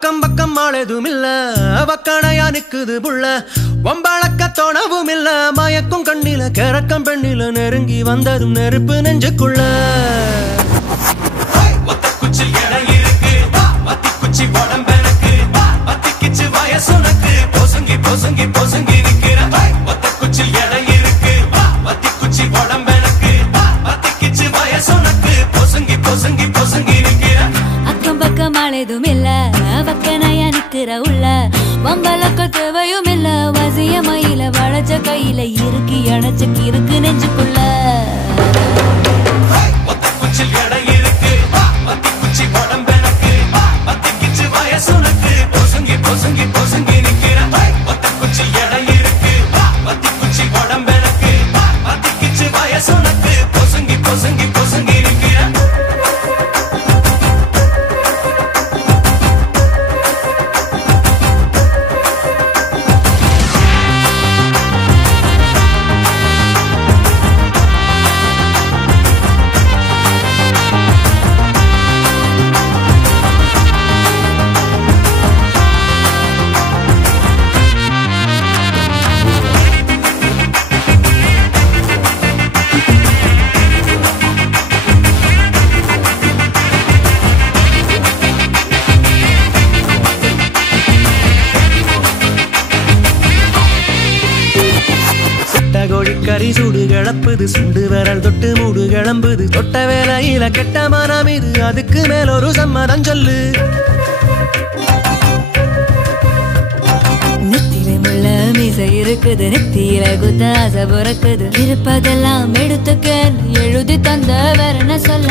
பக்கம் பக்கம் ஆளதும் இல்ல வக்கணையா நிக்குது புள்ள வம்பளக்க தோணவும் இல்ல மயக்கும் கண்ணில கிறக்கம் பெண்ணில நெருங்கி வந்ததும் நெருப்பு நெஞ்சுக்குள்ள ஒத்த குச்சில் இடம் இருக்கு வத்தி குச்சி உடம்பெனக்கு வத்திக்கிச்சு வயசுனக்கு பொசுங்கி பொசுங்கி பொசுங்கி நிக்கிற ஒத்த குச்சில் இடம் இருக்கு வத்தி குச்சி உடம்பெனக்கு வத்திக்கிச்சு வயசுனக்கு பொசுங்கி பொசுங்கி பொசுங்கி நிக்கிற அக்கம் பக்கம் ஆளதும் இல்ல வக்கணையா நிக்கிற உள்ள வம்பளக்க தேவையும் இல்ல வசிய மயில வளைச்ச கையில இருக்கு அணைச்சு இருக்கு நெஞ்சுக்குள்ள ஒத்த குச்சில் இடம் இருக்கு வத்தி குச்சி உடம்பெனக்கு வத்திக்கிச்சு வயசுனக்கு பொசுங்கி பொசுங்கி பொசுங்கி நிக்கிற ஒத்த குச்சில் இடம் இருக்கு வத்தி குச்சி உடம்பெனக்கு வத்திக்கிச்சு வயசுனக்கு பொசுங்கி பொசுங்கி பொசுங்கி நிக்கிற கோழிக்கறி சூடு கிளப்புது சுண்டு விரல் தொட்டு மூடு கிளம்புது தொட்ட வேலையில கெட்ட மனம் இது அதுக்கு மேல ஒரு சம்மதம் சொல்லு நெத்தில முள்ள மீசை இருக்குது நெத்தியில குத்த ஆசை பிறக்குது இருப்பதெல்லாம் எடுத்துக்க எழுதி தந்த வேற என்ன சொல்ல